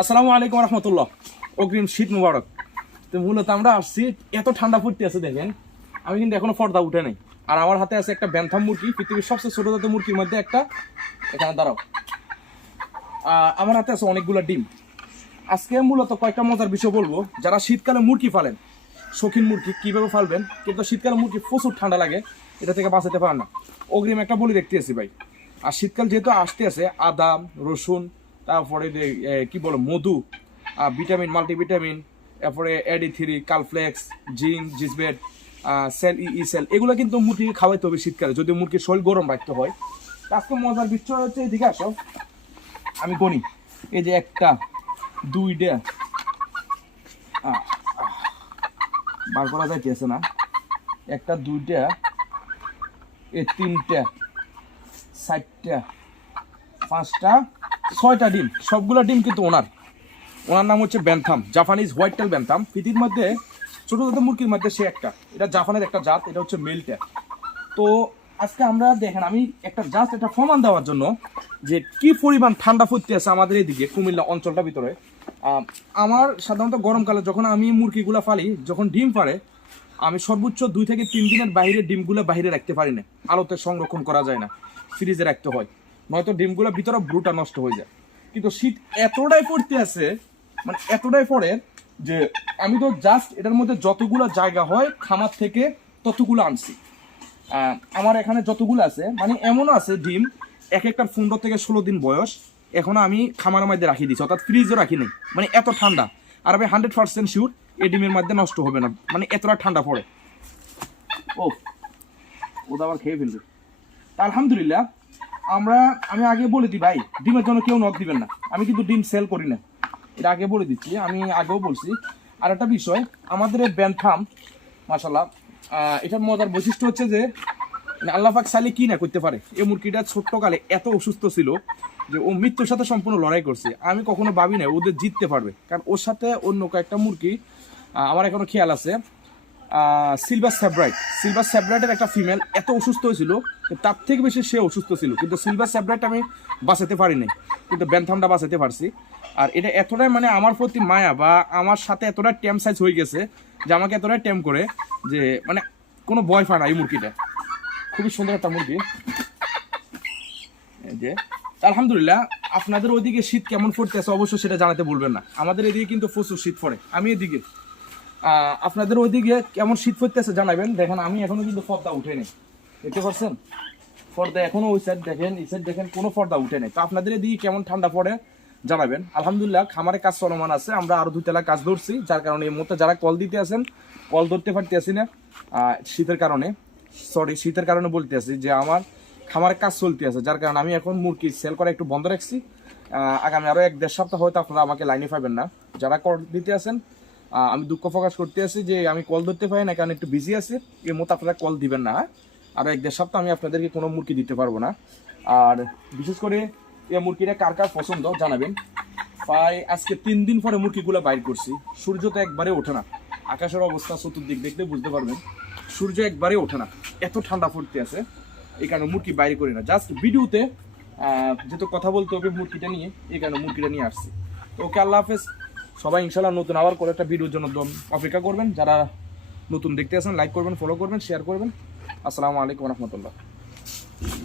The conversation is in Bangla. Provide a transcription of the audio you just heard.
আসসালামু আলাইকুম রহমতুল্লাহ। অগ্রিম শীত মুবারক। তো মূলত আমরা আসছি, এত ঠান্ডা পড়তে আছে দেখেন, আমি কিন্তু এখনও পর্দা উঠে নাই। আর আমার হাতে আছে একটা ব্যান্থাম মুরগি, পৃথিবীর সবচেয়ে ছোট জাতের মুরগির মধ্যে একটা। এখানে দাঁড়াও। আমার হাতে আছে অনেকগুলো ডিম। আজকে মূলত কয়েকটা মজার বিষয় বলব। যারা শীতকালে মুরগি ফালেন, শৌখিন মুরগি কীভাবে ফালবেন? কিন্তু শীতকালে মুরগি প্রচুর ঠান্ডা লাগে, এটা থেকে বাঁচাতে পারেন না। অগ্রিম একটা বলি দেখতে আছি ভাই। আর শীতকাল যেহেতু আসতে আছে, আদা, রসুন তারপরে কি বলো, মধু ভিটামিন মাল্টিভিটামিন তারপরে A D three Calflex zinc, জিসবেট সেল ই সেল এগুলো কিন্তু মুরগিকে খাওয়াইতে হবে শীতকালে। যদি মুরগির শরীর গরম রাখতে হয় আজকে মজার বিষয় হচ্ছে, এদিকে আসো। আমি গণি। এই যে একটা দুইটা বার করা যাইতেছে না? একটা দুইটা এ তিনটা, চারটা, পাঁচটা ছয়টা ডিম, সবগুলা ডিম কিন্তু ওনার। ওনার নাম হচ্ছে bantam, Japanese white tail bantam. পৃথিবীর মধ্যে, ছোট ছোট মুরগির মধ্যে সে একটা। এটা জাপানের একটা জাত, এটা হচ্ছে মেলটা তো আজকে আমরা দেখেন, আমি একটা জাস্ট একটা প্রমাণ দেওয়ার জন্য যে কি পরিমাণ ঠান্ডা পড়তে আছে আমাদের এদিকে কুমিল্লা অঞ্চলটার ভিতরে। আমার সাধারণত গরমকালে যখন আমি মুরগিগুলো ফালি, যখন ডিম পারে আমি সর্বোচ্চ দুই থেকে তিন দিনের বাইরে ডিমগুলো বাইরে রাখতে পারি না। আলোতে সংরক্ষণ করা যায় না, ফ্রিজে রাখতে হয়। নয়তো ডিমগুলো ভিতরে ব্রুটা নষ্ট হয়ে যায়। কিন্তু শীত এতটাই পড়তে আছে মানে এতটাই পড়ে যে আমি তো জাস্ট এটার মধ্যে যতগুলো জায়গা হয়, খামার থেকে ততগুলো আনছি। আমার এখানে যতগুলো আছে মানে এমনও আছে ডিম, এক একটা পনেরো থেকে ষোলো দিন বয়স, এখন আমি খামারের মধ্যে রাখি দিচ্ছি অর্থাৎ ফ্রিজও রাখি নেই। মানে এত ঠান্ডা। আর আমি হান্ড্রেড পার্সেন্ট শিওর এই ডিমের মধ্যে নষ্ট হবে না মানে এতটা ঠান্ডা পড়ে। ও ওটা আবার খেয়ে ফেলবে। আলহামদুলিল্লাহ আমরা, আমি আগে বলে দিই ভাই, ডিমের জন্য কেউ নখ দিবেন না। আমি কিন্তু ডিম সেল করি না। এটা আগে বলে দিচ্ছি, আমি আগেও বলছি। আর একটা বিষয়, আমাদের এই মাসাল্লাহ এটার মজার বৈশিষ্ট্য হচ্ছে যে মানে আল্লাহ পাক সালে কি না করতে পারে। এই মুরগিটা ছোট্টকালে এত অসুস্থ ছিল যে ও মৃত্যুর সাথে সম্পূর্ণ লড়াই করছে। আমি কখনো ভাবি না ওদের জিততে পারবে। কারণ ওর সাথে অন্য কয়েকটা মুরগি আমার এখনও খেয়াল আছে। সিলভার স্যাব্রাইট সিলভার স্যাব্রাইটের একটা ফিমেল এত অসুস্থ হয়েছিল তার থেকে বেশি সে অসুস্থ ছিল। কিন্তু সিলভার স্যাব্রাইট আমি বাঁচাতে পারিনি। কিন্তু ব্যান্থামটা বাঁচাতে পারছি। আর এটা এতটাই মানে আমার প্রতি মায়া বা আমার সাথে এতটাই টেম সাইজ হয়ে গেছে যে আমাকে এতটাই টেম করে যে মানে কোনো ভয় পায় না এই মুরগিটা। খুবই সুন্দর একটা মুরগি। যে, আলহামদুলিল্লাহ, আপনাদের ওইদিকে শীত কেমন পড়তেছে অবশ্যই সেটা জানাতে বলবেন না। আমাদের এদিকে কিন্তু প্রচুর শীত পড়ে। আমি এদিকে। আপনাদের ওইদিকে কেমন শীত পড়তেছে জানাবেন। দেখেন, আমি এখনও কিন্তু পর্দা উঠে নেই দেখতে পাচ্ছেন? পর্দা এখনও ওই সাইড দেখেন, এই সাইড দেখেন, কোনো পর্দা উঠে নেই তো আপনাদের এদিকে কেমন ঠান্ডা পড়ে জানাবেন। আলহামদুলিল্লাহ, খামারে কাজ চলমান আছে। আমরা আরও দুই তেলা কাজ ধরছি, যার কারণে এই মুহূর্তে যারা কল দিতে আছেন, কল ধরতে পারতেছি না। শীতের কারণে সরি শীতের কারণে বলতে আছি যে আমার খামারে কাজ চলতে আছে, যার কারণে আমি এখন মুরগি সেল করা একটু বন্ধ রাখছি। আগামী আরও এক দেড় সপ্তাহ হয়তো আপনারা আমাকে লাইনে পাবেন না। যারা কল দিতে আছেন আমি দুঃখ প্রকাশ করতে আছি যে আমি কল ধরতে পারি না, কারণ একটু বিজি আছি। এর মতো আপনারা কল দিবেন না হ্যাঁ? আর এক দেড় সপ্তাহ আমি আপনাদেরকে কোনো মুরগি দিতে পারব না। আর বিশেষ করে এই মুরগিটা কার কার পছন্দ জানাবেন। প্রায় আজকে তিন দিন পরে মুরগিগুলো বাইর করছি। সূর্য তো একবারে ওঠে না। আকাশের অবস্থা চতুর্দিক দেখলে বুঝতে পারবেন। সূর্য একবারে ওঠে না। এত ঠান্ডা পড়তে আছে। এই কারণে মুরগি বাইরে করি না। জাস্ট ভিডিওতে যেহেতু কথা বলতে হবে মুরগিটা নিয়ে, এই কারণে মুরগিটা নিয়ে আসছি। তো ওকে আল্লাহ হাফেজ। সবাই ইনশাল্লাহ নতুন আবার করে একটা ভিডিওর জন্য অপেক্ষা করবেন। যারা নতুন দেখতে আসেন লাইক করবেন ফলো করবেন শেয়ার করবেন। আসসালামু আলাইকুম রহমতুল্লাহ।